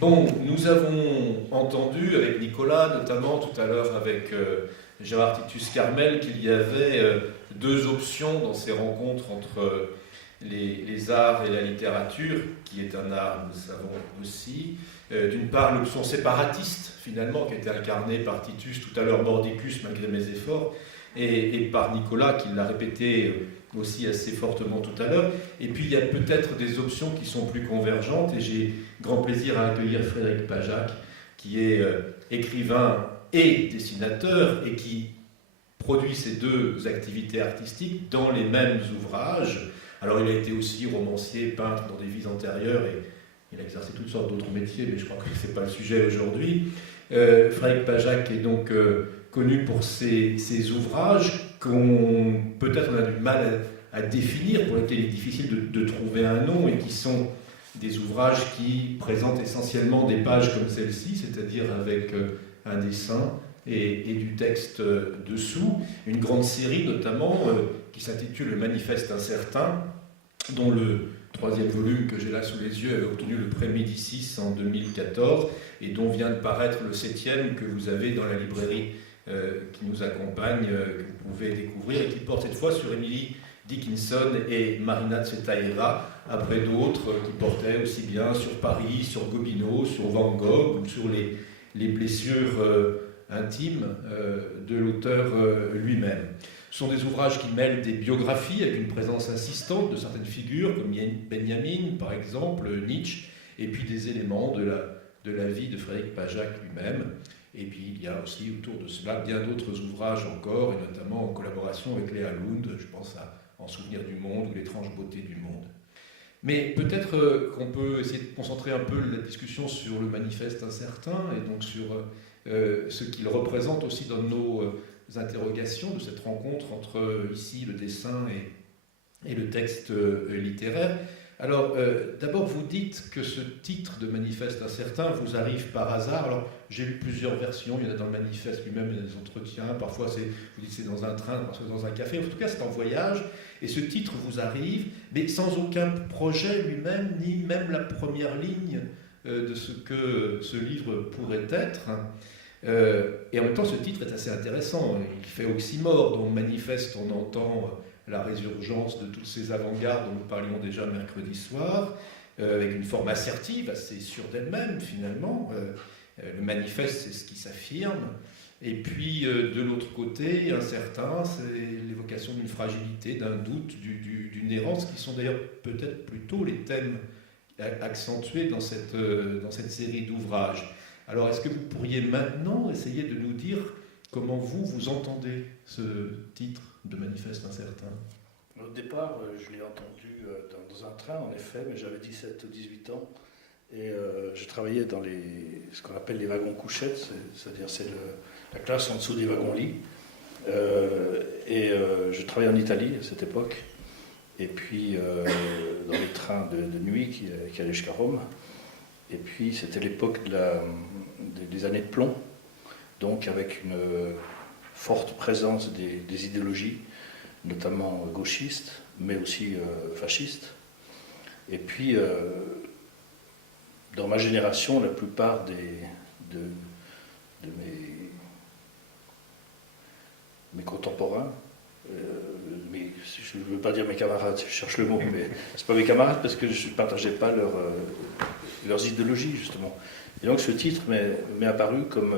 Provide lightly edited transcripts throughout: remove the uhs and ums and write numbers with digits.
Bon, nous avons entendu avec Nicolas, notamment tout à l'heure avec Gérard Titus Carmel, qu'il y avait deux options dans ces rencontres entre les arts et la littérature, qui est un art, nous le savons aussi. D'une part, l'option séparatiste, finalement, qui a été incarnée par Titus, tout à l'heure mordicus, malgré mes efforts, et par Nicolas, qui l'a répété aussi assez fortement tout à l'heure. Et puis, il y a peut-être des options qui sont plus convergentes, et j'ai grand plaisir à accueillir Frédéric Pajac, qui est écrivain et dessinateur, et qui produit ces deux activités artistiques dans les mêmes ouvrages. Alors il a été aussi romancier, peintre dans des vies antérieures, et il a exercé toutes sortes d'autres métiers, mais je crois que ce n'est pas le sujet aujourd'hui. Frédéric Pajac est donc connu pour ses ouvrages qu'on peut-être on a du mal à définir, pour lesquels il est difficile de trouver un nom, et qui sont des ouvrages qui présentent essentiellement des pages comme celle-ci, c'est-à-dire avec un dessin et du texte dessous. Une grande série notamment qui s'intitule Le Manifeste incertain, dont le troisième volume que j'ai là sous les yeux avait obtenu le prix Médicis en 2014, et dont vient de paraître le septième que vous avez dans la librairie qui nous accompagne, que vous pouvez découvrir, et qui porte cette fois sur Emily Dickinson et Marina Tsvetaeva, après d'autres qui portaient aussi bien sur Paris, sur Gobineau, sur Van Gogh, ou sur les blessures intimes de l'auteur lui-même. Ce sont des ouvrages qui mêlent des biographies avec une présence insistante de certaines figures, comme Benjamin, par exemple, Nietzsche, et puis des éléments de la vie de Frédéric Pajac lui-même. Et puis il y a aussi autour de cela bien d'autres ouvrages encore, et notamment en collaboration avec Léa Lund, je pense à En souvenir du monde ou L'étrange beauté du monde. Mais peut-être qu'on peut essayer de concentrer un peu la discussion sur le manifeste incertain, et donc sur ce qu'il représente aussi dans nos interrogations de cette rencontre entre ici le dessin et le texte littéraire. Alors, d'abord, vous dites que ce titre de manifeste incertain vous arrive par hasard. Alors, j'ai lu plusieurs versions. Il y en a dans le manifeste lui-même, il y a des entretiens. Parfois, vous dites c'est dans un train, parfois c'est dans un café. En tout cas, c'est en voyage. Et ce titre vous arrive, mais sans aucun projet lui-même, ni même la première ligne de ce que ce livre pourrait être. Et en même temps, ce titre est assez intéressant. Il fait oxymore. Dans manifeste, on entend la résurgence de toutes ces avant-gardes dont nous parlions déjà mercredi soir, avec une forme assertive, assez sûre d'elle-même finalement. Le manifeste, c'est ce qui s'affirme. Et puis, de l'autre côté, incertain, c'est l'évocation d'une fragilité, d'un doute, d'une errance, qui sont d'ailleurs peut-être plutôt les thèmes accentués dans cette série d'ouvrages. Alors, est-ce que vous pourriez maintenant essayer de nous dire comment vous entendez ce titre de Manifeste incertain? Au départ, je l'ai entendu dans un train, en effet, mais j'avais 17 ou 18 ans. Et je travaillais dans ce qu'on appelle les wagons couchettes, c'est-à-dire c'est la classe en dessous des wagons-lits. Je travaillais en Italie à cette époque. Et puis, dans les trains de nuit qui allaient jusqu'à Rome. Et puis, c'était l'époque des années de plomb, donc avec une forte présence des idéologies, notamment gauchistes, mais aussi fascistes. Et puis, dans ma génération, la plupart de mes contemporains, mais je ne veux pas dire mes camarades, je cherche le mot, mais c'est pas mes camarades parce que je ne partageais pas leurs idéologies, justement. Et donc ce titre m'est apparu comme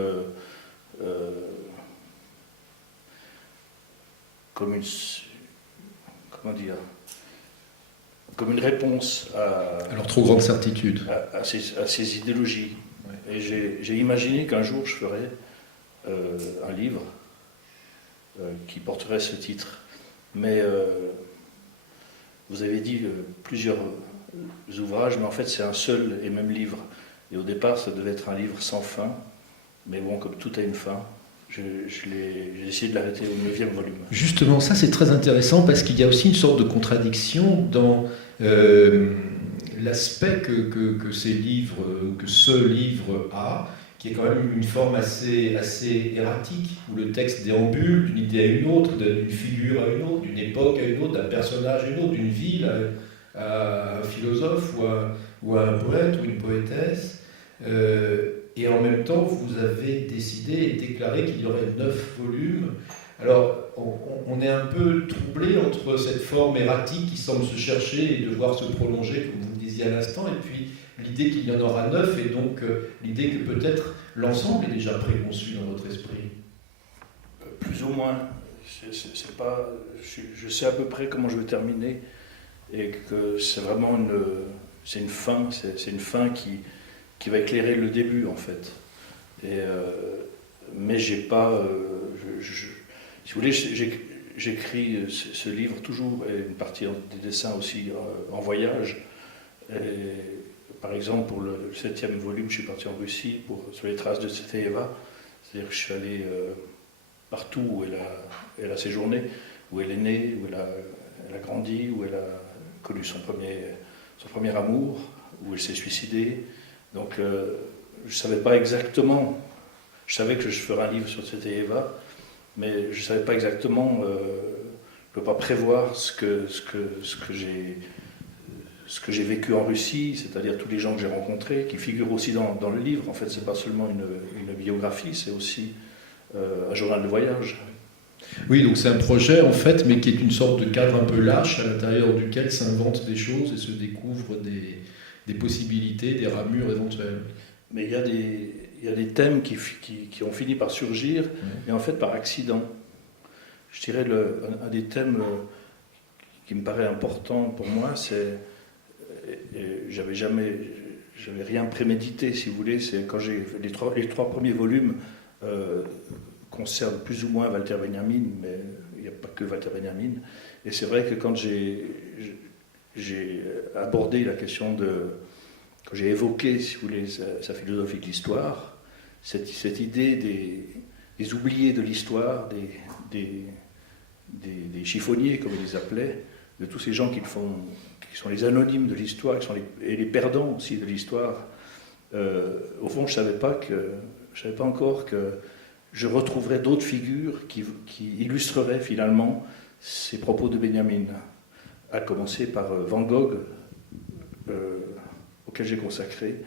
une, comment dire, comme une réponse Alors, trop grande certitude. à ces idéologies. Ouais. Et j'ai imaginé qu'un jour je ferais un livre qui porterait ce titre. Mais vous avez dit plusieurs ouvrages, mais en fait c'est un seul et même livre. Et au départ ça devait être un livre sans fin, mais bon, comme tout a une fin, j'ai essayé de l'arrêter au 9e volume. Justement, ça c'est très intéressant parce qu'il y a aussi une sorte de contradiction dans l'aspect que ces livres, que ce livre a, qui est quand même une forme assez erratique, où le texte déambule d'une idée à une autre, d'une figure à une autre, d'une époque à une autre, d'un personnage à une autre, d'une ville à un philosophe ou à un poète ou une poétesse. Et en même temps, vous avez décidé et déclaré qu'il y aurait 9 volumes. Alors, on est un peu troublé entre cette forme erratique qui semble se chercher et devoir se prolonger, comme vous le disiez à l'instant, et puis l'idée qu'il y en aura 9, et donc l'idée que peut-être l'ensemble est déjà préconçu dans votre esprit. Plus ou moins. C'est pas, je sais à peu près comment je vais terminer, et que c'est vraiment une fin qui va éclairer le début en fait. Mais j'ai pas, si vous voulez, j'écris ce livre toujours, et une partie des dessins aussi en voyage. Et, par exemple, pour le 7e volume, je suis parti en Russie sur les traces de Tsvetaeva. C'est-à-dire que je suis allé partout où elle a séjourné, où elle est née, où elle a grandi, où elle a connu son premier amour, où elle s'est suicidée. Donc je ne savais pas exactement, je savais que je ferais un livre sur Tsvetaeva, mais je ne savais pas exactement, je ne peux pas prévoir ce que j'ai vécu en Russie, c'est-à-dire tous les gens que j'ai rencontrés, qui figurent aussi dans le livre. En fait, ce n'est pas seulement une biographie, c'est aussi un journal de voyage. Oui, donc c'est un projet en fait, mais qui est une sorte de cadre un peu lâche à l'intérieur duquel s'inventent des choses et se découvrent des possibilités, des ramures éventuelles. Mais il y a des thèmes qui ont fini par surgir, mais en fait par accident. Je dirais un des thèmes qui me paraît important pour moi, c'est, j'avais rien prémédité, si vous voulez, c'est quand j'ai les trois premiers volumes concernent plus ou moins Walter Benjamin, mais il n'y a pas que Walter Benjamin. Et c'est vrai que quand j'ai abordé la question quand j'ai évoqué, si vous voulez, sa philosophie de l'histoire, cette idée des oubliés de l'histoire, des chiffonniers, comme ils les appelaient, de tous ces gens qui sont les anonymes de l'histoire, et les perdants aussi de l'histoire. Au fond, je ne savais pas encore que je retrouverais d'autres figures qui illustreraient finalement ces propos de Benjamin, à commencer par Van Gogh, auquel j'ai consacré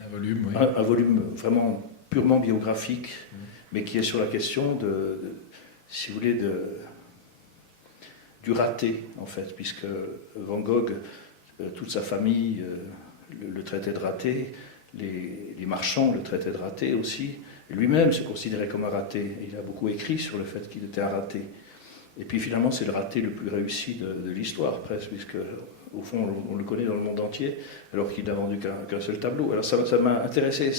un volume, oui. un volume vraiment purement biographique, mais qui est sur la question si vous voulez, du raté, en fait, puisque Van Gogh, toute sa famille le traitait de raté, les marchands le traitaient de raté aussi. Lui-même se considérait comme un raté. Il a beaucoup écrit sur le fait qu'il était un raté. Et puis finalement, c'est le raté le plus réussi de l'histoire, presque, puisque au fond, on le connaît dans le monde entier, alors qu'il n'a vendu qu'un seul tableau. Alors ça m'a intéressé,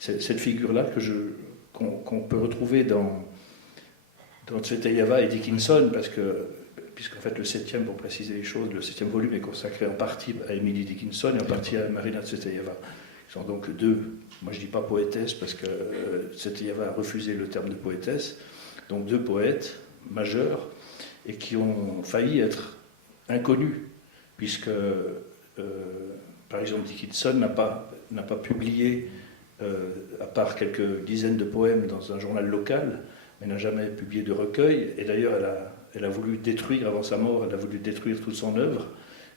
cette figure-là qu'on peut retrouver dans Tsvetaeva et Dickinson, puisqu'en fait le 7e, pour préciser les choses, le 7e volume est consacré en partie à Emily Dickinson et en partie à Marina Tsvetaeva. Ils sont donc deux, moi je ne dis pas poétesses parce que Tsvetaeva a refusé le terme de poétesse, donc deux poètes majeurs et qui ont failli être inconnus, puisque par exemple Dickinson n'a pas publié, à part quelques dizaines de poèmes dans un journal local, mais n'a jamais publié de recueil, et d'ailleurs elle a voulu détruire, avant sa mort, elle a voulu détruire toute son œuvre,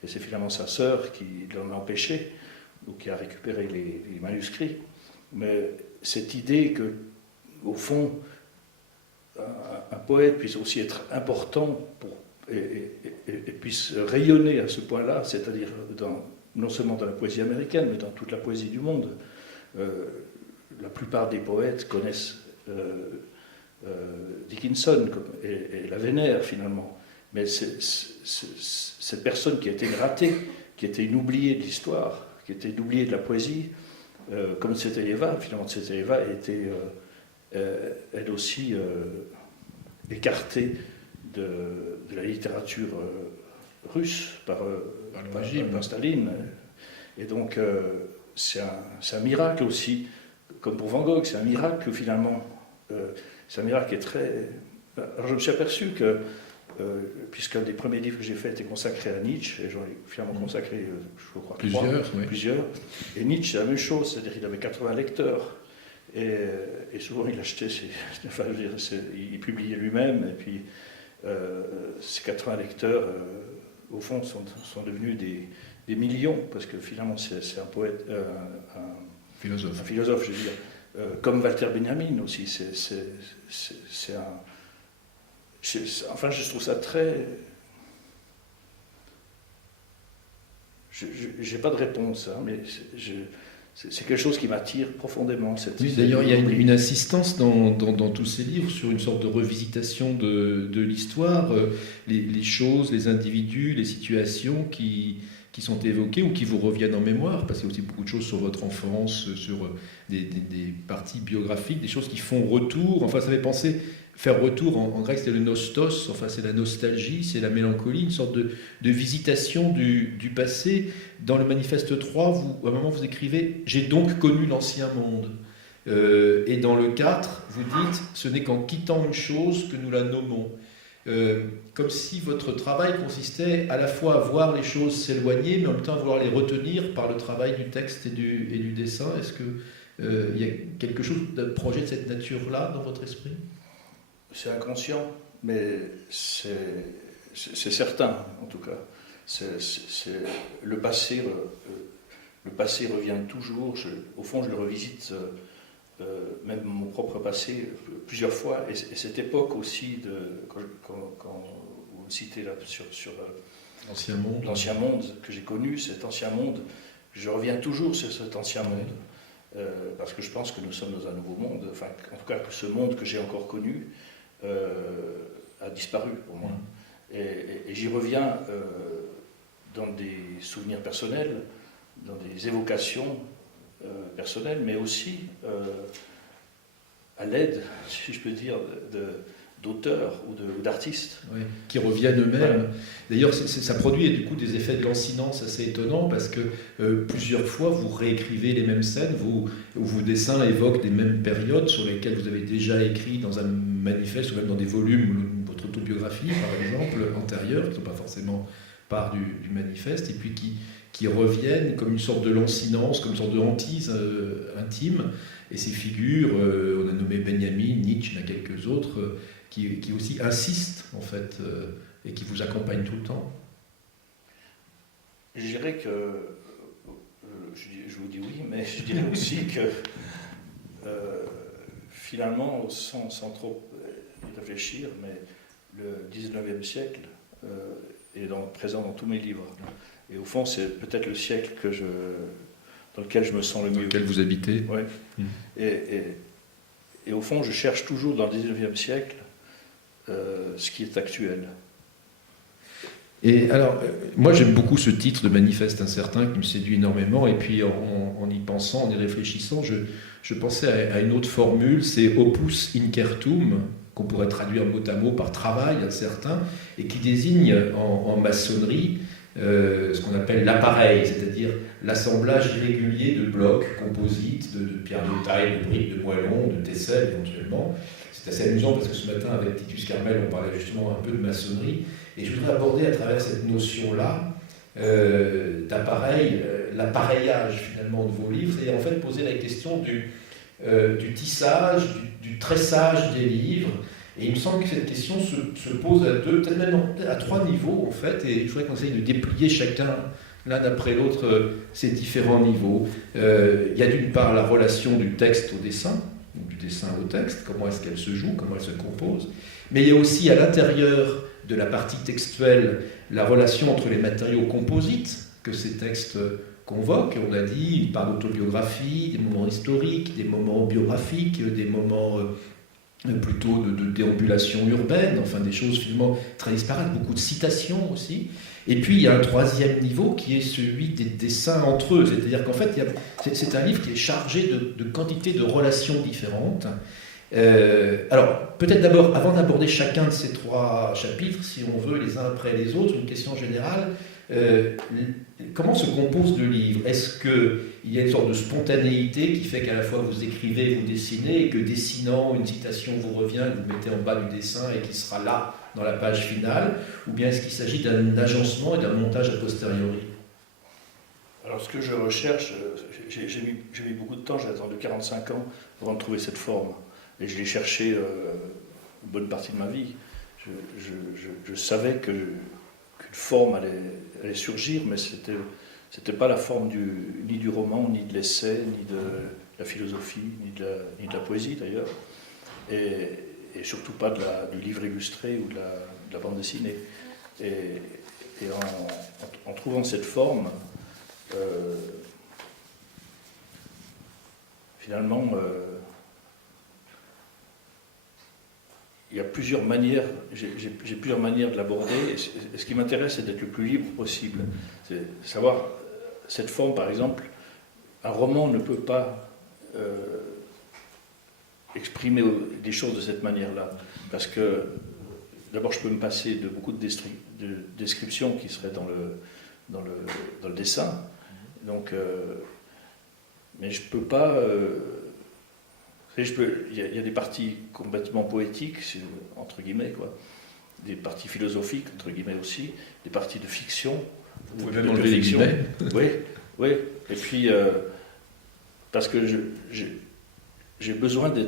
et c'est finalement sa sœur qui l'en a empêché, ou qui a récupéré les manuscrits. Mais cette idée que, au fond, un poète puisse aussi être important et puisse rayonner à ce point-là, c'est-à-dire non seulement dans la poésie américaine, mais dans toute la poésie du monde. La plupart des poètes connaissent Dickinson et la vénèrent finalement. Mais cette personne qui a été une ratée, qui a été une oubliée de l'histoire, qui a été une oubliée de la poésie, comme Tsvetaeva, finalement Tsvetaeva a été elle aussi écartée de la littérature russe par Staline. Et donc c'est un miracle aussi, comme pour Van Gogh, c'est un miracle finalement. C'est un miracle qui est très... Alors je me suis aperçu que, puisqu'un des premiers livres que j'ai fait était consacré à Nietzsche, et j'en ai finalement consacré, je crois, plusieurs. Et Nietzsche, c'est la même chose, c'est-à-dire qu'il avait 80 lecteurs. Et souvent il achetait, il publiait lui-même, et puis ces 80 lecteurs, au fond, sont devenus des millions, parce que finalement c'est un poète, Philosophe. Un philosophe, je veux dire. Comme Walter Benjamin aussi. C'est un... Enfin, je trouve ça très... Je n'ai pas de réponse, hein, mais c'est quelque chose qui m'attire profondément. Oui, d'ailleurs, il y a une insistance dans tous ces livres sur une sorte de revisitation de l'histoire, les choses, les individus, les situations qui sont évoquées ou qui vous reviennent en mémoire, parce qu'il y a aussi beaucoup de choses sur votre enfance, sur des parties biographiques, des choses qui font retour. Enfin, ça fait penser... Faire retour, en grec, c'est le nostos, enfin c'est la nostalgie, c'est la mélancolie, une sorte de visitation du passé. Dans le manifeste 3, à un moment, vous écrivez « J'ai donc connu l'ancien monde ». Et dans le 4, vous dites « Ce n'est qu'en quittant une chose que nous la nommons ». Comme si votre travail consistait à la fois à voir les choses s'éloigner, mais en même temps à vouloir les retenir par le travail du texte et du dessin. Est-ce qu'il y a quelque chose de projet de cette nature-là dans votre esprit ? C'est inconscient, mais c'est certain, en tout cas. Le passé revient toujours. Au fond, je le revisite, même mon propre passé, plusieurs fois. Et cette époque aussi, quand vous me citez là sur l'ancien monde que j'ai connu, cet ancien monde, je reviens toujours sur cet ancien monde. Parce que je pense que nous sommes dans un nouveau monde. Enfin, en tout cas, que ce monde que j'ai encore connu a disparu pour moi. Et j'y reviens dans des souvenirs personnels, dans des évocations personnelles, mais aussi à l'aide, si je peux dire, d'auteurs ou d'artistes. Oui, qui reviennent eux-mêmes. Voilà. D'ailleurs, ça produit du coup des effets de lancinance assez étonnants parce que plusieurs fois vous réécrivez les mêmes scènes, vos dessins évoquent des mêmes périodes sur lesquelles vous avez déjà écrit dans un manifeste ou même dans des volumes, votre autobiographie par exemple, antérieure, qui ne sont pas forcément part du manifeste, et puis qui reviennent comme une sorte de lancinance, comme une sorte de hantise intime. Et ces figures, on a nommé Benjamin, Nietzsche, il y en a quelques autres, qui aussi insistent, en fait, et qui vous accompagnent tout le temps. Je dirais que, je vous dis oui, mais je dirais aussi que, finalement, sans trop y réfléchir, mais le 19e siècle est présent dans tous mes livres. Et au fond, c'est peut-être le siècle dans lequel je me sens le mieux. Dans lequel vous habitez. Oui. Et au fond, je cherche toujours dans le 19e siècle ce qui est actuel. Et alors, moi j'aime beaucoup ce titre de Manifeste incertain qui me séduit énormément, et puis en y pensant, en y réfléchissant, je pensais à une autre formule, c'est opus incertum, qu'on pourrait traduire mot à mot par travail incertain, et qui désigne en maçonnerie ce qu'on appelle l'appareil, c'est-à-dire l'assemblage irrégulier de blocs composites, de pierres de taille, de briques, de moellons, de tesselles éventuellement. C'est assez amusant parce que ce matin, avec Titus Carmel, on parlait justement un peu de maçonnerie. Et je voudrais aborder à travers cette notion-là d'appareil, l'appareillage finalement de vos livres, c'est-à-dire en fait poser la question du tissage, du tressage des livres. Et il me semble que cette question se pose à deux, peut-être même à trois niveaux en fait, et il faudrait qu'on essaye de déplier chacun, l'un d'après l'autre, ces différents niveaux. Il y a d'une part la relation du texte au dessin, du dessin au texte, comment est-ce qu'elle se joue, comment elle se compose, mais il y a aussi à l'intérieur de la partie textuelle la relation entre les matériaux composites que ces textes convoquent. On a dit, il parle d'autobiographie, des moments historiques, des moments biographiques, des moments plutôt de déambulation urbaine, enfin des choses finalement très disparates, beaucoup de citations aussi. Et puis il y a un troisième niveau qui est celui des dessins entre eux, c'est-à-dire qu'en fait c'est un livre qui est chargé de quantité de relations différentes. Alors peut-être d'abord, avant d'aborder chacun de ces trois chapitres, si on veut les uns après les autres, une question générale. Comment se compose le livre? Est-ce qu'il y a une sorte de spontanéité qui fait qu'à la fois vous écrivez, vous dessinez, et que dessinant, une citation vous revient, vous mettez en bas du dessin et qui sera là dans la page finale? Ou bien est-ce qu'il s'agit d'un agencement et d'un montage a posteriori? Alors ce que je recherche, j'ai mis beaucoup de temps, j'ai attendu 45 ans avant de trouver cette forme. Et je l'ai cherché une bonne partie de ma vie. Je savais qu'une forme allait surgir, mais c'était pas la forme ni du roman, ni de l'essai, ni de la philosophie, ni de la poésie d'ailleurs, et surtout pas du livre illustré ou de la bande dessinée. Et en trouvant cette forme, finalement, il y a plusieurs manières, j'ai plusieurs manières de l'aborder, et ce qui m'intéresse, c'est d'être le plus libre possible. C'est savoir, cette forme, par exemple, un roman ne peut pas exprimer des choses de cette manière-là, parce que, d'abord, je peux me passer de beaucoup de descriptions qui seraient dans le dessin, donc, mais je peux pas... il y a des parties complètement poétiques, entre guillemets, quoi. Des parties philosophiques, entre guillemets aussi, des parties de fiction. Vous pouvez même enlever les guillemets. Oui. Et puis, parce que j'ai besoin de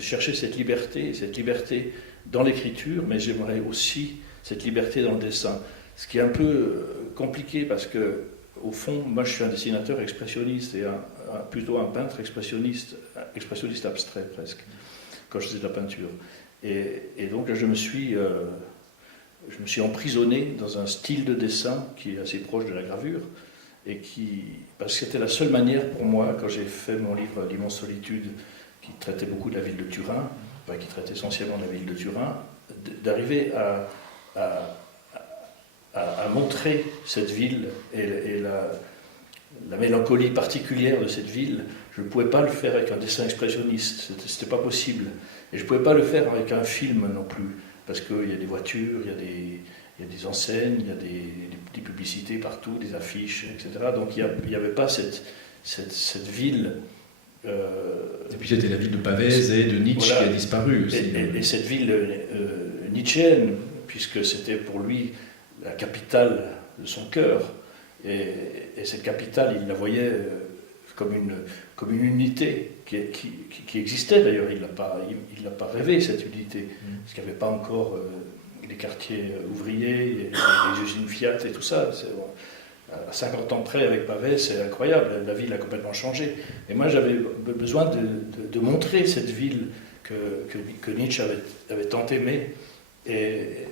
chercher cette liberté dans l'écriture, mais j'aimerais aussi cette liberté dans le dessin. Ce qui est un peu compliqué parce que, au fond, moi je suis un dessinateur expressionniste et plutôt un peintre expressionniste abstrait presque, quand je faisais de la peinture. Et donc je me suis emprisonné dans un style de dessin qui est assez proche de la gravure, parce que c'était la seule manière pour moi, quand j'ai fait mon livre L'immense solitude, qui traitait beaucoup de la ville de Turin, qui traite essentiellement de la ville de Turin, d'arriver à montrer cette ville et la mélancolie particulière de cette ville. Je ne pouvais pas le faire avec un dessin expressionniste, c'était pas possible. Et je ne pouvais pas le faire avec un film non plus, parce qu'il y a des voitures, il y a des enseignes, il y a des publicités partout, des affiches, etc. Donc il n'y avait pas cette ville... Et puis c'était la ville de Pavese et de Nietzsche, voilà, qui a disparu aussi. Et cette ville nietzschéenne, puisque c'était pour lui la capitale de son cœur, et cette capitale, il la voyait comme une unité qui existait d'ailleurs. Il n'a pas rêvé, cette unité, parce qu'il n'y avait pas encore les quartiers ouvriers, les usines Fiat et tout ça. À 50 ans près avec Pavese, c'est incroyable, la ville a complètement changé. Et moi j'avais besoin de montrer cette ville que Nietzsche avait tant aimée, et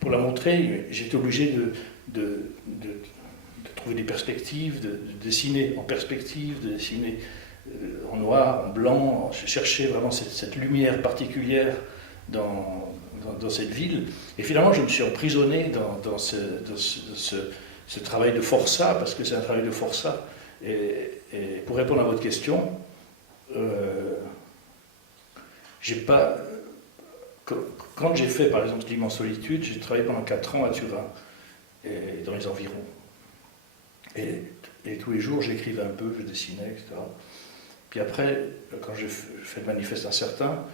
pour la montrer, j'étais obligé de trouver des perspectives, de dessiner en perspective, de dessiner en noir, en blanc. Je cherchais vraiment cette lumière particulière dans cette ville. Et finalement, je me suis emprisonné dans ce travail de forçat, parce que c'est un travail de forçat. Et pour répondre à votre question, quand j'ai fait par exemple L'immense solitude, j'ai travaillé pendant 4 ans à Turin, et dans les environs. Et tous les jours, j'écrivais un peu, je dessinais, etc. Puis après, quand j'ai fait le manifeste incertain,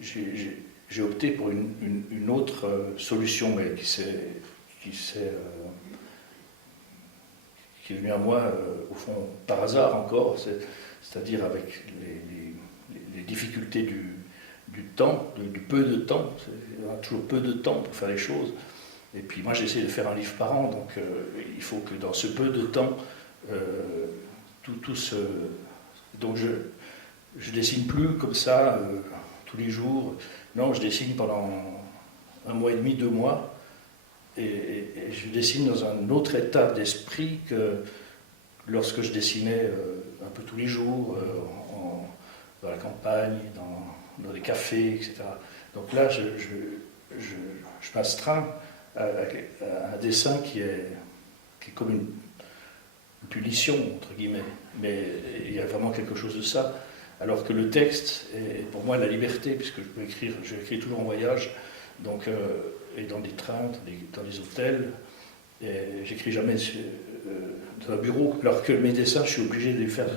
j'ai opté pour une autre solution, mais qui est venue à moi, au fond, par hasard encore, c'est-à-dire avec les difficultés du temps, du peu de temps. On a toujours peu de temps pour faire les choses. Et puis moi, j'essaie de faire un livre par an, donc il faut que dans ce peu de temps, tout se... Donc je dessine plus comme ça, tous les jours. Non, je dessine pendant 1 mois et demi, 2 mois, et je dessine dans un autre état d'esprit que lorsque je dessinais un peu tous les jours, dans la campagne, dans les cafés, etc. Donc là, je m'astreins à un dessin qui est comme une punition, entre guillemets. Mais il y a vraiment quelque chose de ça. Alors que le texte est pour moi la liberté, puisque j'écris toujours en voyage, donc, et dans des trains, dans des hôtels, et j'écris jamais dans un bureau, alors que mes dessins, je suis obligé de les faire,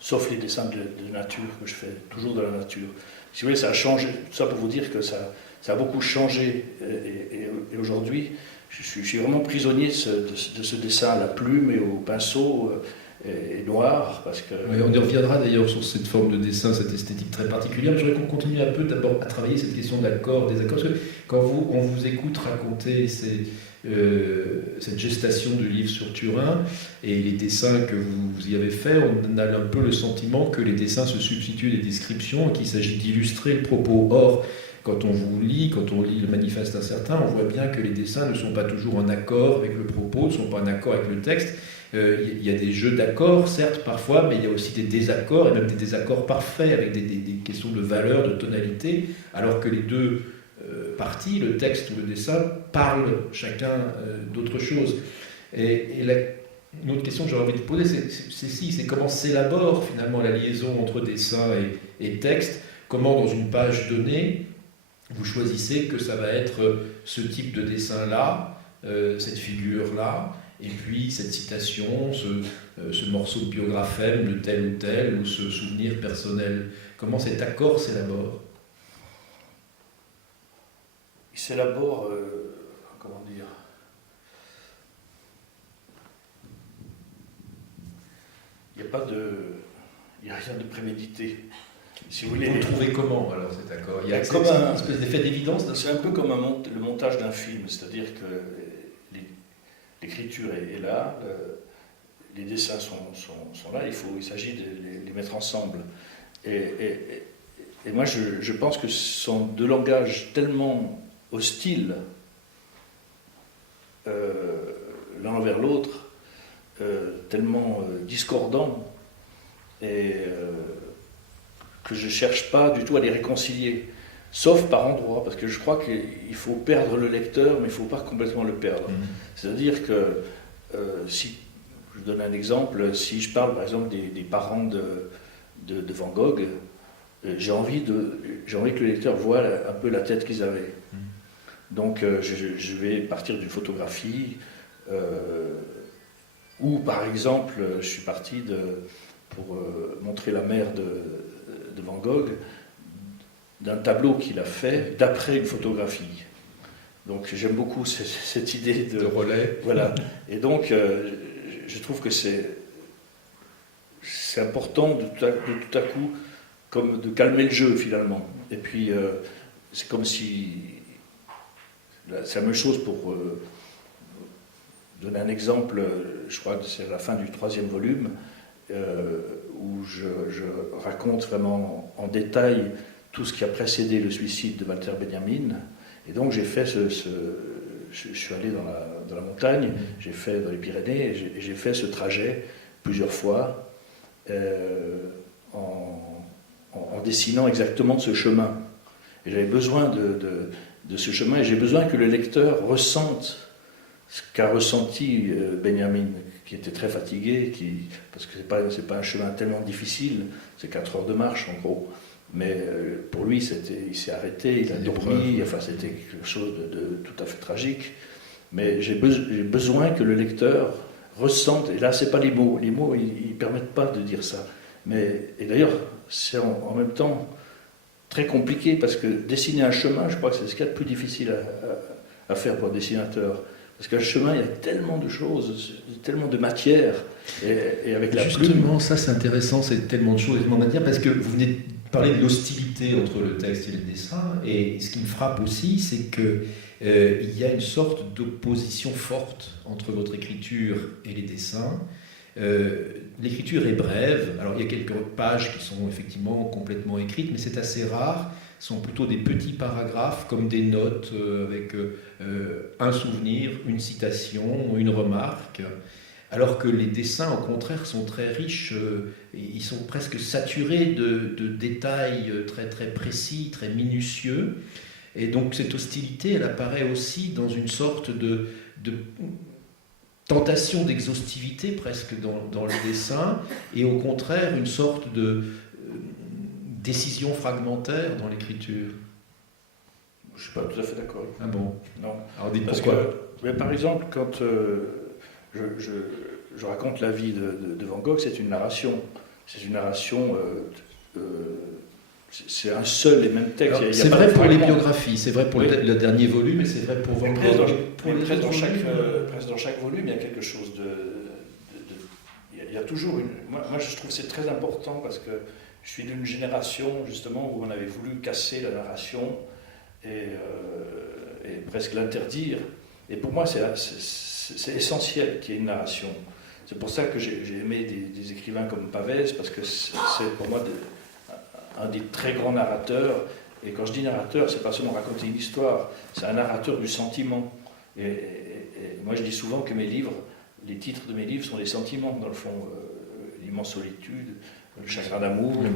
sauf les dessins de nature, que je fais toujours dans la nature. Si vous voulez, ça a changé, tout ça pour vous dire que ça a beaucoup changé, et aujourd'hui, je suis vraiment prisonnier de ce dessin à la plume et au pinceau, et noir, parce que... Oui, on y reviendra d'ailleurs sur cette forme de dessin, cette esthétique très particulière. Mais je voudrais qu'on continue un peu d'abord à travailler cette question d'accord, désaccord, parce que quand on vous écoute raconter cette gestation du livre sur Turin et les dessins que vous y avez faits, on a un peu le sentiment que les dessins se substituent des descriptions et qu'il s'agit d'illustrer le propos. Or, quand on lit le Manifeste incertain, on voit bien que les dessins ne sont pas toujours en accord avec le propos, ne sont pas en accord avec le texte. Il y a des jeux d'accords, certes, parfois, mais il y a aussi des désaccords, et même des désaccords parfaits, avec des questions de valeur, de tonalité, alors que les deux parties, le texte ou le dessin, parlent chacun d'autre chose. Une autre question que j'aurais envie de poser, c'est comment s'élabore finalement la liaison entre dessin et texte, comment dans une page donnée, vous choisissez que ça va être ce type de dessin-là, cette figure-là, et puis cette citation, ce morceau de biographème de tel ou tel, ou ce souvenir personnel. Comment cet accord s'élabore? Il s'élabore, comment dire, il n'y a rien de prémédité. Si vous voulez, vous trouvez comment alors cet accord? Il y a comme une espèce d'effet d'évidence. C'est un peu comme le montage d'un film, c'est-à-dire que l'écriture est là, les dessins sont là, il s'agit de les mettre ensemble. Et moi, je pense que ce sont deux langages tellement hostiles l'un envers l'autre, tellement discordants, et que je ne cherche pas du tout à les réconcilier, sauf par endroits, parce que je crois qu'il faut perdre le lecteur, mais il ne faut pas complètement le perdre. C'est-à-dire que, si je donne un exemple, si je parle par exemple des parents de Van Gogh, j'ai envie que le lecteur voie un peu la tête qu'ils avaient. Donc je vais partir d'une photographie, ou par exemple, je suis parti pour montrer la mère de Van Gogh, d'un tableau qu'il a fait d'après une photographie. Donc j'aime beaucoup cette idée de relais. Voilà. Et donc je trouve que c'est important de tout à coup comme de calmer le jeu finalement. Et puis c'est comme si c'est la même chose pour donner un exemple. Je crois que c'est la fin du 3e volume où je raconte vraiment en détail tout ce qui a précédé le suicide de Walter Benjamin. Et donc j'ai fait je suis allé dans la montagne, j'ai fait dans les Pyrénées, et j'ai fait ce trajet plusieurs fois en dessinant exactement ce chemin. Et j'avais besoin de ce chemin, et j'ai besoin que le lecteur ressente ce qu'a ressenti Benjamin, qui était très fatigué, parce que c'est pas un chemin tellement difficile, c'est 4 heures de marche en gros. Mais pour lui, il s'est arrêté, il a dormi, enfin c'était quelque chose de tout à fait tragique. Mais j'ai besoin que le lecteur ressente, et là c'est pas les mots ils permettent pas de dire ça. Et d'ailleurs, c'est en même temps très compliqué, parce que dessiner un chemin, je crois que c'est ce qu'il y a de plus difficile à faire pour un dessinateur. Parce qu'un chemin, il y a tellement de choses, tellement de matière, et avec la plume... Justement, ça c'est intéressant, c'est tellement de choses, tellement de matière, parce que vous venez de parler de l'hostilité entre le texte et le dessin, et ce qui me frappe aussi, c'est qu'il y a une sorte d'opposition forte entre votre écriture et les dessins. L'écriture est brève, alors il y a quelques pages qui sont effectivement complètement écrites, mais c'est assez rare. Ce sont plutôt des petits paragraphes comme des notes avec un souvenir, une citation, une remarque, alors que les dessins au contraire sont très riches, ils sont presque saturés de détails très, très précis, très minutieux, et donc cette hostilité elle apparaît aussi dans une sorte de tentation d'exhaustivité presque dans le dessin, et au contraire une sorte de décision fragmentaire dans l'écriture. Je ne suis pas tout à fait d'accord. Ah bon? Non. Alors dites pourquoi. Mais par exemple, quand je raconte la vie de Van Gogh, c'est une narration. C'est une narration... c'est un seul et même texte. C'est vrai pour les biographies, c'est vrai pour le dernier volume, et c'est vrai pour Van Gogh. Presque dans chaque volume, il y a quelque chose il y a toujours une... Moi, je trouve que c'est très important, parce que je suis d'une génération, justement, où on avait voulu casser la narration et presque l'interdire. Et pour moi, c'est essentiel qu'il y ait une narration. C'est pour ça que j'ai aimé des écrivains comme Pavès, parce que c'est pour moi un des très grands narrateurs. Et quand je dis narrateur, c'est pas seulement raconter une histoire, c'est un narrateur du sentiment. Et moi, je dis souvent que les titres de mes livres sont des sentiments, dans le fond. L'immense solitude, le chagrin d'amour, la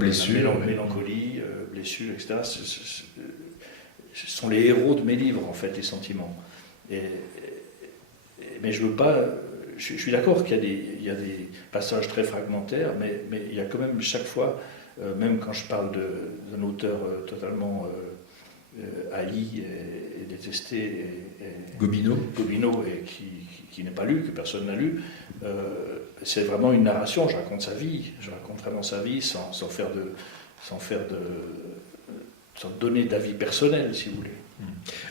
mélancolie, blessure, etc. Ce sont les héros de mes livres, en fait, les sentiments. Mais je veux pas. Je suis d'accord qu'il y a des passages très fragmentaires, mais il y a quand même chaque fois, même quand je parle d'un auteur totalement haï et détesté, Gobineau, et qui n'est pas lu, que personne n'a lu, c'est vraiment une narration. Je raconte sa vie, je raconte vraiment sa vie sans donner d'avis personnel, si vous voulez.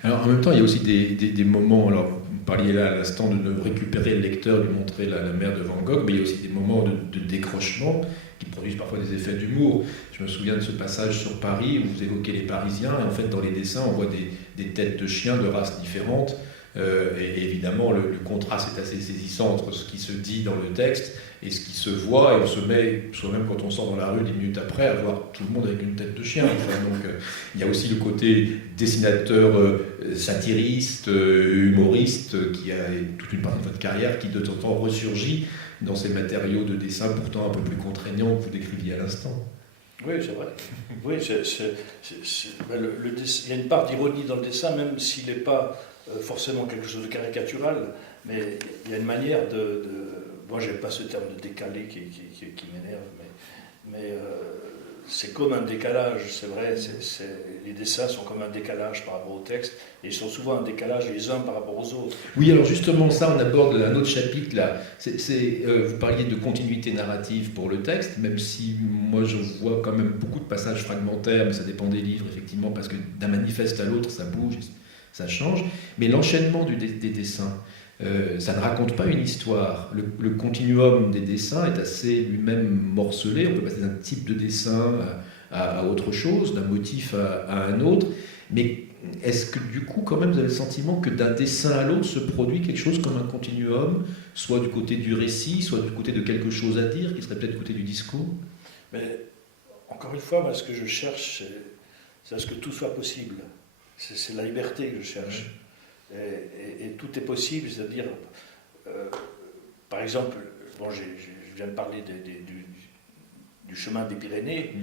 Alors en même temps, il y a aussi des moments, alors vous parliez là à l'instant de récupérer le lecteur, lui montrer la mer de Van Gogh, mais il y a aussi des moments de décrochement qui produisent parfois des effets d'humour. Je me souviens de ce passage sur Paris où vous évoquez les Parisiens, et en fait dans les dessins on voit des têtes de chiens de races différentes, et évidemment le contraste est assez saisissant entre ce qui se dit dans le texte et ce qui se voit, et on se met, soi-même quand on sort dans la rue 10 minutes après, à voir tout le monde avec une tête de chien. Enfin, donc il y a aussi le côté dessinateur satiriste, humoriste, qui a toute une partie de votre carrière qui de temps en temps ressurgit dans ces matériaux de dessin pourtant un peu plus contraignants que vous décriviez à l'instant. Oui, c'est vrai. Oui, il y a une part d'ironie dans le dessin, même s'il n'est pas forcément quelque chose de caricatural, mais il y a une manière de moi, j'aime pas ce terme de décalé qui m'énerve, mais c'est comme un décalage, c'est vrai. Les dessins sont comme un décalage par rapport au texte, et ils sont souvent un décalage les uns par rapport aux autres. Oui, alors justement, ça, on aborde un autre chapitre là. Vous parliez de continuité narrative pour le texte, même si moi je vois quand même beaucoup de passages fragmentaires, mais ça dépend des livres, effectivement, parce que d'un manifeste à l'autre, ça bouge, ça change. Mais l'enchaînement des dessins, ça ne raconte pas une histoire. Le continuum des dessins est assez lui-même morcelé. On peut passer d'un type de dessin à autre chose, d'un motif à un autre. Mais est-ce que du coup, quand même, vous avez le sentiment que d'un dessin à l'autre se produit quelque chose comme un continuum, soit du côté du récit, soit du côté de quelque chose à dire, qui serait peut-être du côté du discours? Mais encore une fois, moi, ce que je cherche, c'est à ce que tout soit possible. C'est la liberté que je cherche. Et tout est possible, c'est-à-dire, par exemple, bon, je viens de parler du chemin des Pyrénées,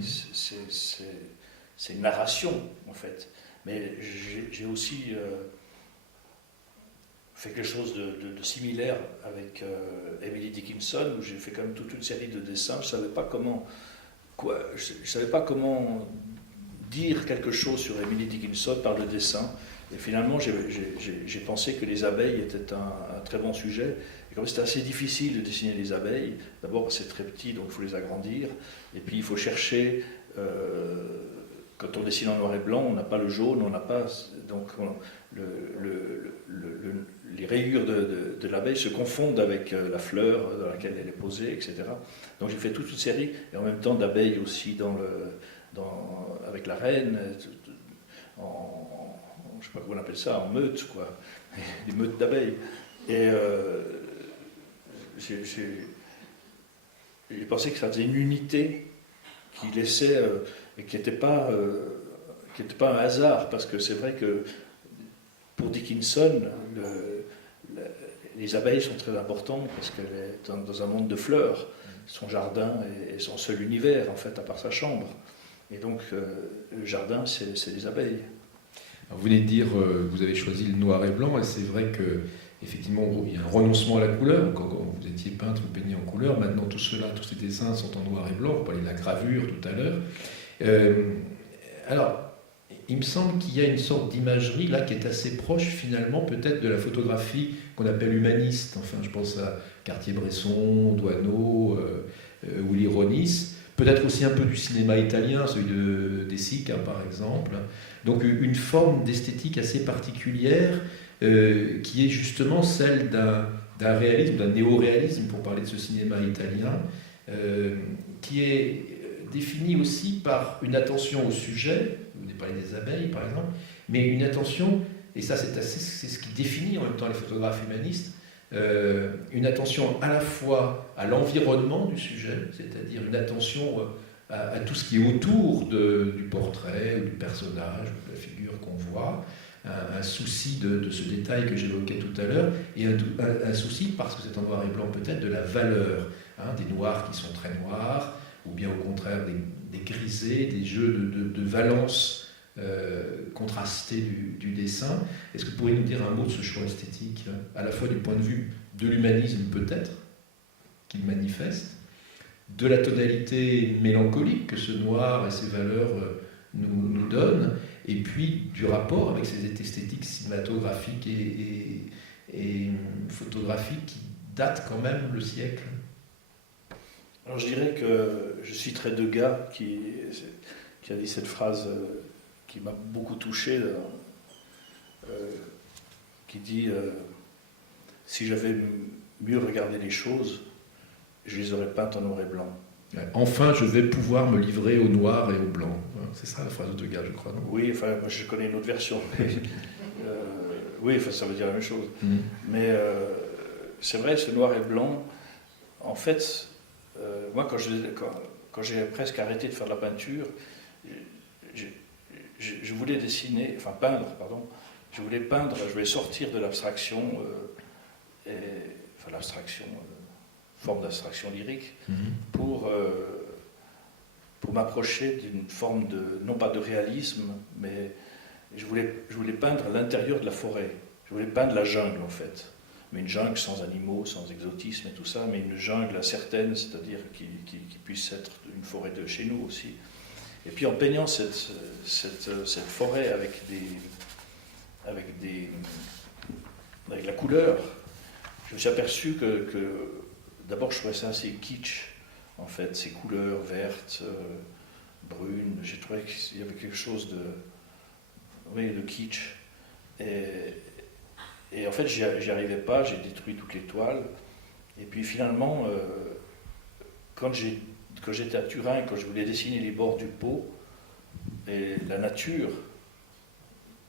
c'est une narration, en fait. Mais j'ai aussi fait quelque chose de similaire avec Emily Dickinson, où j'ai fait quand même toute une série de dessins. Je ne savais pas comment dire quelque chose sur Emily Dickinson par le dessin. Et finalement, j'ai pensé que les abeilles étaient un très bon sujet. Et comme c'était assez difficile de dessiner les abeilles, d'abord parce que c'est très petit, donc il faut les agrandir. Et puis il faut chercher, quand on dessine en noir et blanc, on n'a pas le jaune, on n'a pas... Donc les rayures de l'abeille se confondent avec la fleur dans laquelle elle est posée, etc. Donc j'ai fait toute une série, et en même temps d'abeilles aussi avec la reine, je ne sais pas comment on appelle ça, en meute, quoi, des meutes d'abeilles. Et j'ai pensé que ça faisait une unité qui laissait, et qui n'était pas un hasard, parce que c'est vrai que pour Dickinson, les abeilles sont très importantes, parce qu'elle est dans un monde de fleurs. Son jardin est son seul univers, en fait, à part sa chambre. Et donc, le jardin, c'est les abeilles. Alors, vous venez de dire, vous avez choisi le noir et blanc, et c'est vrai que effectivement, il y a un renoncement à la couleur. Quand vous étiez peintre, vous peignez en couleur. Maintenant, tous ces dessins sont en noir et blanc. Vous parliez de la gravure tout à l'heure. Alors, il me semble qu'il y a une sorte d'imagerie là qui est assez proche finalement peut-être de la photographie qu'on appelle humaniste. Enfin, je pense à Cartier-Bresson, Doisneau ou l'Ironis. Peut-être aussi un peu du cinéma italien, celui de Sica par exemple. Donc une forme d'esthétique assez particulière qui est justement celle d'un réalisme, d'un néo-réalisme, pour parler de ce cinéma italien, qui est défini aussi par une attention au sujet, vous avez parlé des abeilles par exemple, mais une attention et ça c'est ce qui définit en même temps les photographes humanistes, une attention à la fois à l'environnement du sujet, c'est-à-dire une attention à tout ce qui est autour du portrait ou du personnage, de la figure qu'on voit, un souci de ce détail que j'évoquais tout à l'heure, et un souci, parce que c'est en noir et blanc peut-être, de la valeur, des noirs qui sont très noirs, ou bien au contraire des grisés, des jeux de valence contrastés du dessin. Est-ce que vous pourriez nous dire un mot de ce choix esthétique, à la fois du point de vue de l'humanisme peut-être, qu'il manifeste, de la tonalité mélancolique que ce noir et ses valeurs nous donnent, et puis du rapport avec ces esthétiques cinématographiques et photographiques qui datent quand même le siècle? Alors je dirais que je citerai Degas qui a dit cette phrase qui m'a beaucoup touché, qui dit si j'avais mieux regardé les choses, je les aurais peintes en noir et blanc. Enfin, je vais pouvoir me livrer au noir et au blanc. C'est ça la phrase de Degas, je crois, non? Oui, enfin, moi je connais une autre version. Oui, enfin, ça veut dire la même chose. Mais c'est vrai, ce noir et blanc, en fait, moi quand j'ai presque arrêté de faire de la peinture, je voulais peindre, pardon. Je voulais sortir de l'abstraction, forme d'abstraction lyrique, pour m'approcher d'une forme non pas de réalisme, mais je voulais peindre l'intérieur de la forêt. Je voulais peindre la jungle en fait, mais une jungle sans animaux, sans exotisme et tout ça, mais une jungle certaine, c'est-à-dire qui puisse être une forêt de chez nous aussi. Et puis en peignant cette forêt avec la couleur, je me suis aperçu que d'abord je trouvais ça assez kitsch, en fait, ces couleurs vertes, brunes. J'ai trouvé qu'il y avait quelque chose de kitsch. Et en fait, j'y arrivais pas, j'ai détruit toutes les toiles. Et puis finalement, quand j'étais à Turin, quand je voulais dessiner les bords du Pô, et la nature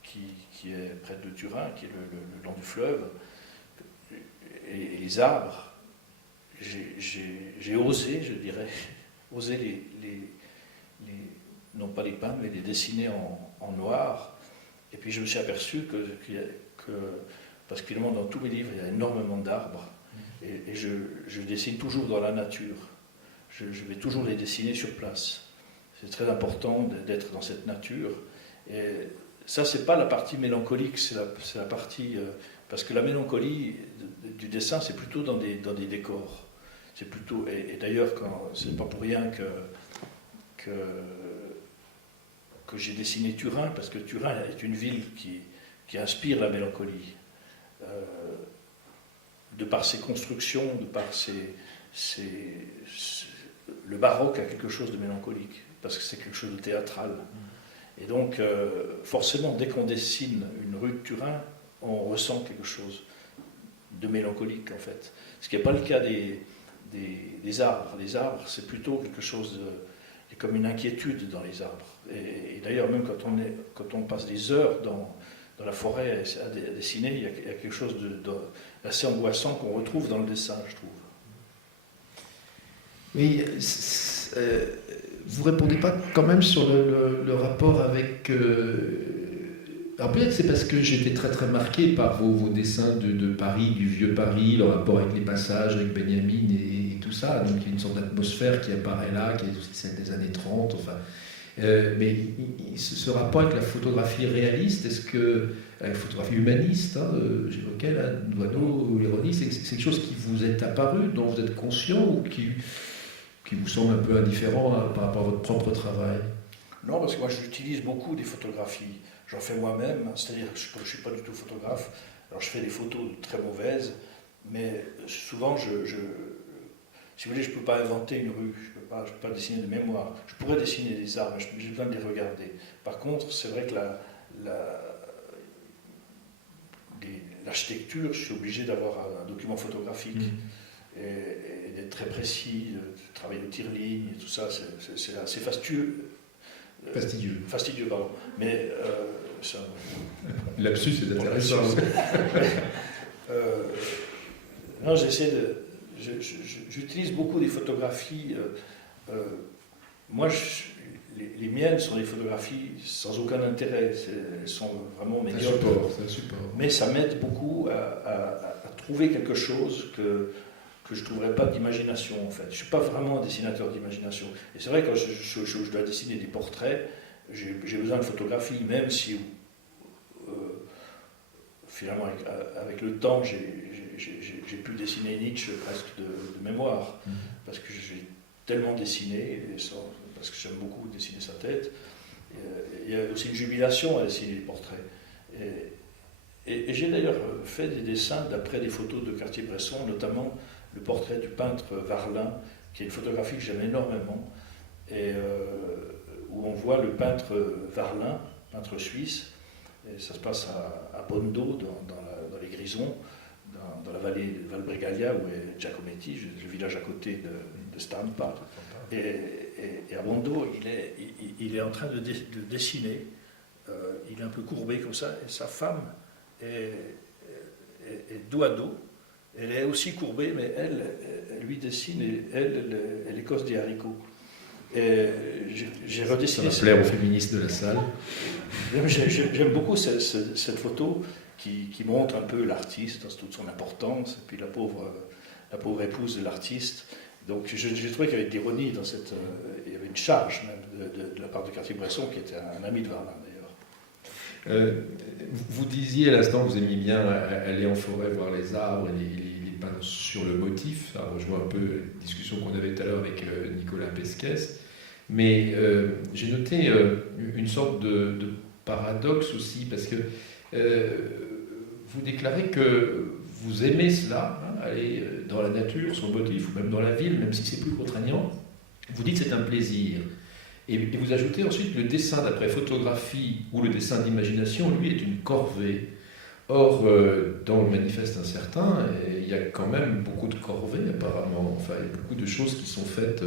qui est près de Turin, qui est le long du fleuve, et les arbres, j'ai osé, je dirais, non pas les peindre, mais les dessiner en noir. Et puis je me suis aperçu parce que finalement dans tous mes livres, il y a énormément d'arbres, et je dessine toujours dans la nature. Je vais toujours les dessiner sur place. C'est très important d'être dans cette nature. Et ça, c'est pas la partie mélancolique, c'est la partie... parce que la mélancolie du dessin, c'est plutôt dans des décors. C'est plutôt... Et d'ailleurs, c'est pas pour rien que j'ai dessiné Turin, parce que Turin est une ville qui inspire la mélancolie. De par ses constructions, de par le baroque a quelque chose de mélancolique, parce que c'est quelque chose de théâtral. Et donc, forcément, dès qu'on dessine une rue de Turin, on ressent quelque chose de mélancolique, en fait. Ce qui n'est pas le cas des arbres. Les arbres, c'est plutôt quelque chose il y a comme une inquiétude dans les arbres. Et d'ailleurs, même quand on passe des heures dans la forêt à dessiner, il y a quelque chose d'assez angoissant qu'on retrouve dans le dessin, je trouve. Oui, vous répondez pas quand même sur le rapport avec... Alors peut-être c'est parce que j'étais très très marqué par vos dessins de Paris, du vieux Paris, le rapport avec les passages, avec Benjamin et tout ça. Donc il y a une sorte d'atmosphère qui apparaît là, qui est aussi celle des années 30. Enfin, mais ce rapport avec la photographie réaliste, est-ce que la photographie humaniste, j'évoquais là, Doisneau ou l'ironie, c'est quelque chose qui vous est apparu, dont vous êtes conscient ou qui vous semble un peu indifférent par rapport à votre propre travail? Non, parce que moi j'utilise beaucoup des photographies. J'en fais moi-même, c'est-à-dire que je ne suis pas du tout photographe, alors je fais des photos très mauvaises, mais souvent, si vous voulez, je ne peux pas inventer une rue, je ne peux pas dessiner de mémoire. Je pourrais dessiner des arbres, mais j'ai besoin de les regarder. Par contre, c'est vrai que l'architecture, je suis obligé d'avoir un document photographique et d'être très précis, de travailler au tire-ligne et tout ça, c'est assez fastidieux. Fastidieux. Fastidieux, pardon. Mais ça. Lapsus, c'est intéressant. Non, j'essaie de. J'utilise beaucoup des photographies. Moi, les miennes sont des photographies sans aucun intérêt. Elles sont vraiment médiocres. C'est un support. Mais ça m'aide beaucoup à trouver quelque chose que je ne trouverais pas d'imagination, en fait. Je ne suis pas vraiment un dessinateur d'imagination. Et c'est vrai, quand je dois dessiner des portraits, j'ai besoin de photographie, même si, finalement, avec le temps, j'ai pu dessiner Nietzsche presque de mémoire, parce que j'ai tellement dessiné, parce que j'aime beaucoup dessiner sa tête. Il y a aussi une jubilation à dessiner les portraits. Et j'ai d'ailleurs fait des dessins d'après des photos de Cartier-Bresson, notamment le portrait du peintre Varlin, qui est une photographie que j'aime énormément, et où on voit le peintre Varlin, peintre suisse, et ça se passe à Bondo, dans les Grisons, dans la vallée de Valbregaglia, où est Giacometti, le village à côté de Stampa. Et à Bondo, il est en train de dessiner, il est un peu courbé comme ça, et sa femme est dos à dos. Elle est aussi courbée, mais elle lui dessine, et elle écosse des haricots. Et j'ai redessiné. Ça va plaire aux féministes de la salle. J'aime beaucoup cette photo qui montre un peu l'artiste dans toute son importance, et puis la pauvre épouse de l'artiste. Donc j'ai trouvé qu'il y avait d'ironie dans cette. Il y avait une charge même de la part de Cartier-Bresson, qui était un ami de Varlin d'ailleurs. Vous disiez à l'instant que vous aimiez bien aller en forêt voir les arbres et les peindre sur le motif. Ça rejoint un peu la discussion qu'on avait tout à l'heure avec Nicolas Pesquès. Mais j'ai noté une sorte de paradoxe aussi, parce que vous déclarez que vous aimez cela, aller dans la nature, sur le motif, ou même dans la ville, même si c'est plus contraignant. Vous dites que c'est un plaisir. Et vous ajoutez ensuite le dessin d'après photographie ou le dessin d'imagination, lui, est une corvée. Or, dans le manifeste incertain, il y a quand même beaucoup de corvées apparemment. Enfin, il y a beaucoup de choses qui sont faites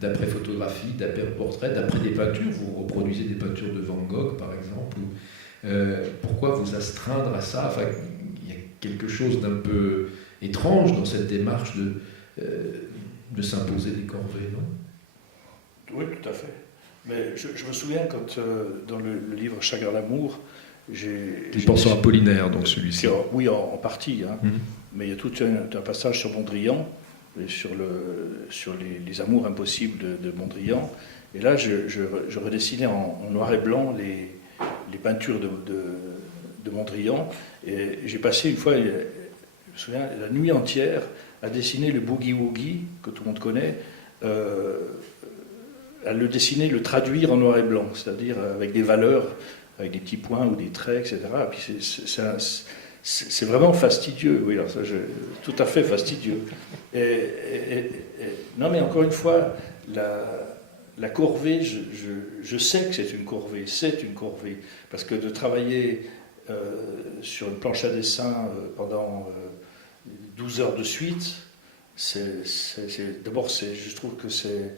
d'après photographie, d'après portrait, d'après des peintures. Vous reproduisez des peintures de Van Gogh, par exemple. Pourquoi vous astreindre à ça? Enfin, il y a quelque chose d'un peu étrange dans cette démarche de s'imposer des corvées, non? Oui, tout à fait. Mais je me souviens quand, dans le livre Chagrin d'amour, Les pensants apollinaires, donc celui-ci. Oui, en partie. Hein. Mais il y a tout un passage sur Mondrian, et sur les amours impossibles de Mondrian. Et là, je redessinais en noir et blanc les peintures de Mondrian. Et j'ai passé une fois, je me souviens, la nuit entière à dessiner le boogie-woogie, que tout le monde connaît, à le dessiner, le traduire en noir et blanc, c'est-à-dire avec des valeurs, avec des petits points ou des traits, etc. Et puis c'est vraiment fastidieux, oui, alors ça, tout à fait fastidieux. Non, mais encore une fois, la corvée, je sais que c'est une corvée, parce que de travailler sur une planche à dessin pendant 12 heures de suite, d'abord, je trouve que c'est...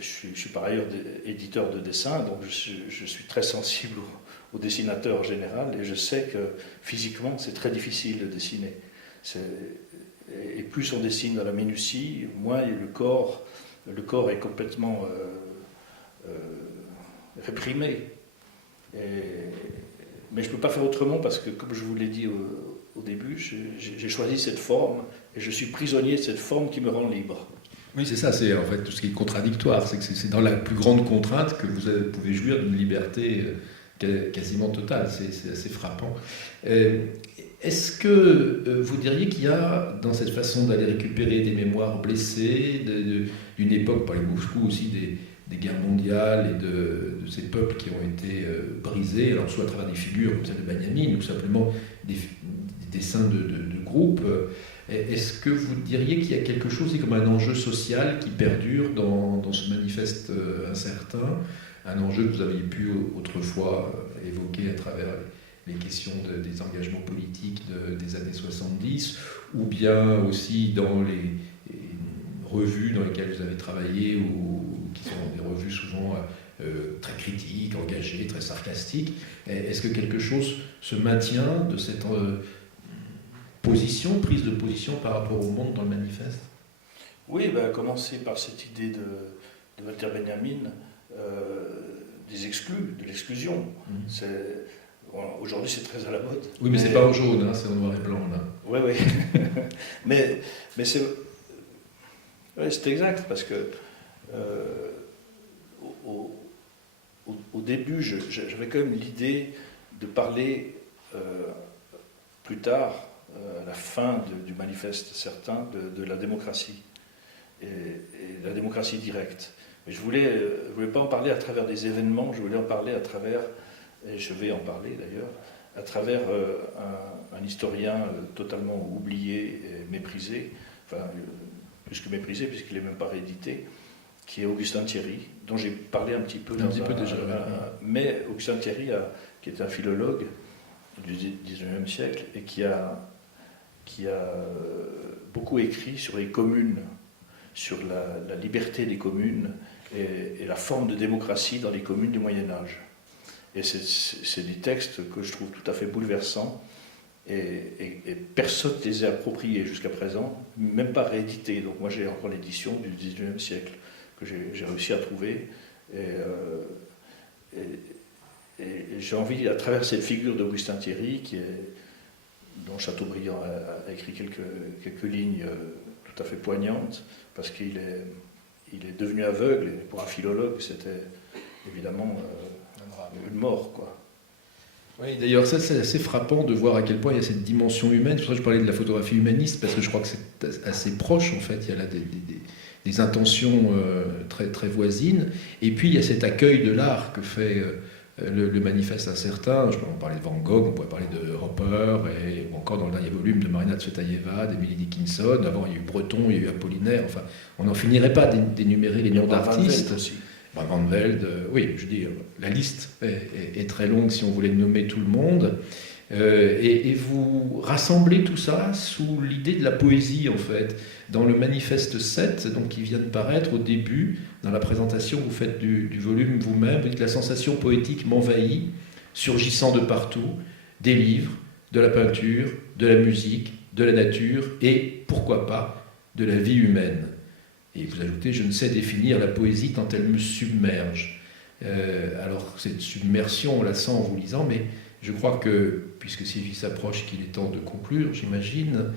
Je suis par ailleurs éditeur de dessin, donc je suis très sensible au dessinateur en général, et je sais que physiquement c'est très difficile de dessiner. Et plus on dessine dans la minutie, moins le corps est complètement réprimé. Mais je ne peux pas faire autrement, parce que, comme je vous l'ai dit au début, j'ai choisi cette forme, et je suis prisonnier de cette forme qui me rend libre. Oui, c'est ça, c'est en fait tout ce qui est contradictoire, c'est que c'est dans la plus grande contrainte que vous pouvez jouir d'une liberté quasiment totale, c'est assez frappant. Est-ce que vous diriez qu'il y a, dans cette façon d'aller récupérer des mémoires blessées, d'une époque, par beaucoup aussi des guerres mondiales et de ces peuples qui ont été brisés, alors soit à travers des figures comme celle de Benjamin, ou simplement des dessins de groupe, est-ce que vous diriez qu'il y a quelque chose comme un enjeu social qui perdure dans ce manifeste incertain, un enjeu que vous aviez pu autrefois évoquer à travers les questions des engagements politiques des années 70, ou bien aussi dans les revues dans lesquelles vous avez travaillé, ou qui sont des revues souvent très critique, engagé, très sarcastique. Est-ce que quelque chose se maintient de cette prise de position par rapport au monde dans le manifeste? Oui, à commencer par cette idée de Walter Benjamin, des exclus, de l'exclusion. Aujourd'hui, c'est très à la mode. Oui, mais c'est pas en jaune, hein, c'est en noir et blanc, là. Oui, oui. mais c'est exact, parce que au début, j'avais quand même l'idée de parler plus tard, à la fin du manifeste certain, de la démocratie, et la démocratie directe. Mais je voulais pas en parler à travers des événements, je voulais en parler à travers, et je vais en parler d'ailleurs, à travers un historien totalement oublié et méprisé, enfin, plus que méprisé, puisqu'il n'est même pas réédité, qui est Augustin Thierry, dont j'ai parlé un petit peu déjà. Mais Augustin Thierry, qui est un philologue du XIXe siècle, et qui a beaucoup écrit sur les communes, sur la liberté des communes et la forme de démocratie dans les communes du Moyen-Âge. Et c'est des textes que je trouve tout à fait bouleversants, et personne ne les a appropriés jusqu'à présent, même pas réédités. Donc moi j'ai encore l'édition du XIXe siècle que j'ai réussi à trouver. Et j'ai envie, à travers cette figure d'Augustin Thierry, dont Chateaubriand a écrit quelques lignes tout à fait poignantes, parce qu'il est devenu aveugle, et pour un philologue, c'était évidemment une mort, quoi. Oui, d'ailleurs, ça c'est assez frappant de voir à quel point il y a cette dimension humaine. C'est pour ça que je parlais de la photographie humaniste, parce que je crois que c'est assez proche, en fait. Il y a là des intentions très, très voisines. Et puis, il y a cet accueil de l'art que fait le manifeste incertain. Je peux en parler de Van Gogh, on pourrait parler de Hopper, ou encore dans le dernier volume de Marina Tsvetaeva, d'Emily Dickinson. Avant, il y a eu Breton, il y a eu Apollinaire. Enfin, on n'en finirait pas d'énumérer les noms d'artistes. Van Velde, oui, je dis, la liste est très longue si on voulait nommer tout le monde. Et vous rassemblez tout ça sous l'idée de la poésie, en fait. Dans le manifeste 7, donc, qui vient de paraître au début, dans la présentation que vous faites du volume vous-même, vous dites que la sensation poétique m'envahit, surgissant de partout, des livres, de la peinture, de la musique, de la nature et, pourquoi pas, de la vie humaine. Et vous ajoutez, je ne sais définir la poésie tant elle me submerge. Alors, cette submersion, on la sent en vous lisant, mais je crois que, puisque Sylvie s'approche, qu'il est temps de conclure, j'imagine,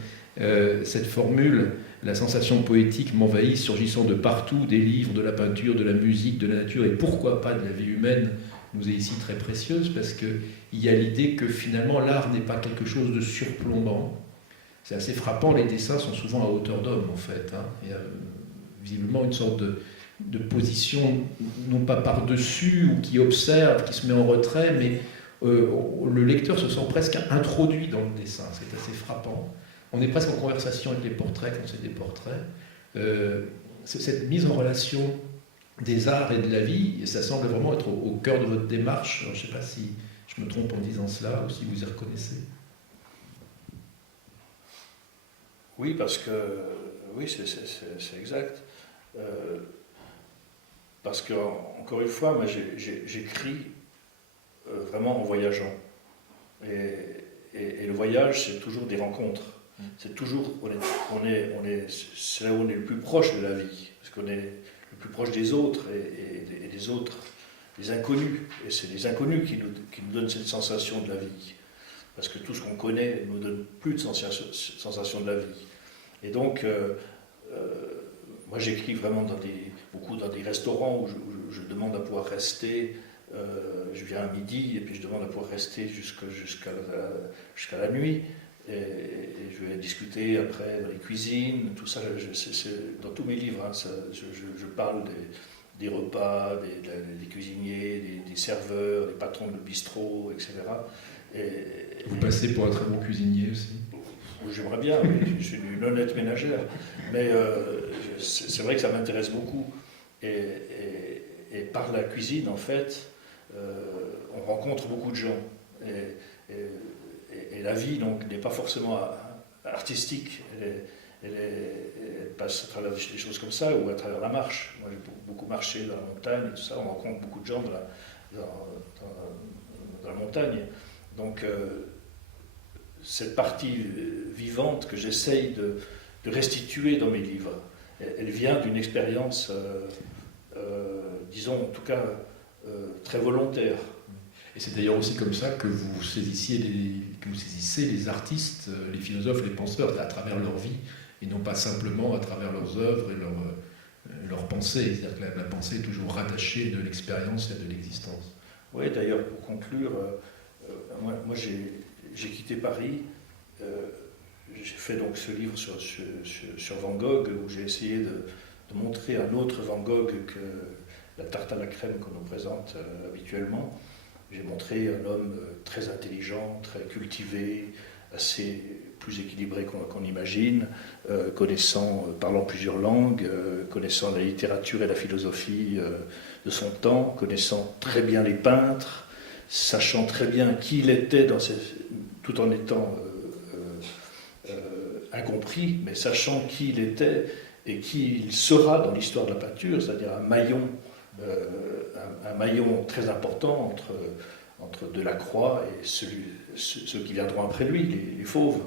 cette formule, la sensation poétique m'envahit, surgissant de partout, des livres, de la peinture, de la musique, de la nature, et pourquoi pas de la vie humaine, nous est ici très précieuse, parce qu'il y a l'idée que finalement l'art n'est pas quelque chose de surplombant. C'est assez frappant, les dessins sont souvent à hauteur d'homme, en fait. Hein. Il y a visiblement une sorte de position, non pas par-dessus, ou qui observe, qui se met en retrait, mais le lecteur se sent presque introduit dans le dessin. C'est assez frappant. On est presque en conversation avec les portraits quand c'est des portraits. Cette mise en relation des arts et de la vie, ça semble vraiment être au cœur de votre démarche. Alors, je ne sais pas si je me trompe en disant cela ou si vous y reconnaissez. Oui, parce que oui, c'est exact. Parce que, encore une fois, moi j'écris vraiment en voyageant. Et le voyage, c'est toujours des rencontres. C'est toujours, c'est là où on est le plus proche de la vie, parce qu'on est le plus proche des autres et des autres, des inconnus. Et c'est les inconnus qui nous donnent cette sensation de la vie. Parce que tout ce qu'on connaît ne nous donne plus de sensation de la vie. Et donc, moi j'écris vraiment beaucoup dans des restaurants où je demande à pouvoir rester. Je viens à midi et puis je demande à pouvoir rester jusqu'à la nuit. Et je vais discuter après dans les cuisines, tout ça. Dans tous mes livres, hein, je parle des repas, des cuisiniers, des serveurs, des patrons de bistrot, etc. Vous passez pour un très bon cuisinier aussi. J'aimerais bien, mais je suis une honnête ménagère. Mais c'est vrai que ça m'intéresse beaucoup. Et par la cuisine, en fait, on rencontre beaucoup de gens. Et la vie, donc, n'est pas forcément artistique. elle passe à travers des choses comme ça, ou à travers la marche. Moi, j'ai beaucoup marché dans la montagne et tout ça. On rencontre beaucoup de gens dans la montagne. Donc, cette partie vivante que j'essaye de restituer dans mes livres, elle vient d'une expérience, disons en tout cas, très volontaire. Et c'est d'ailleurs aussi comme ça que vous saisissez les artistes, les philosophes, les penseurs, à travers leur vie, et non pas simplement à travers leurs œuvres et leurs pensées. C'est-à-dire que la pensée est toujours rattachée de l'expérience et de l'existence. Oui, d'ailleurs, pour conclure, moi j'ai quitté Paris, j'ai fait donc ce livre sur Van Gogh, où j'ai essayé de montrer un autre Van Gogh que la tarte à la crème qu'on nous présente habituellement. J'ai montré un homme très intelligent, très cultivé, assez plus équilibré qu'on imagine, parlant plusieurs langues, connaissant la littérature et la philosophie de son temps, connaissant très bien les peintres, sachant très bien qui il était tout en étant incompris, mais sachant qui il était et qui il sera dans l'histoire de la peinture, c'est-à-dire un maillon très important entre Delacroix et ceux qui viendront après lui, les fauves.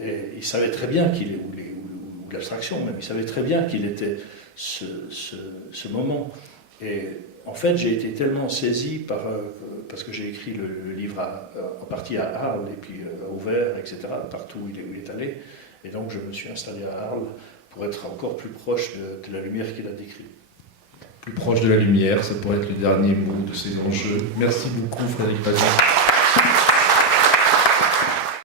Et il savait très bien ou l'abstraction même, il savait très bien qu'il était ce moment. Et en fait, j'ai été tellement saisi parce que j'ai écrit le livre en partie à Arles et puis à Auvers, etc., partout où il est allé. Et donc je me suis installé à Arles pour être encore plus proche de la lumière qu'il a décrite. Plus proche de la lumière, ça pourrait être le dernier mot de ces enjeux. Merci beaucoup Frédéric Bazin.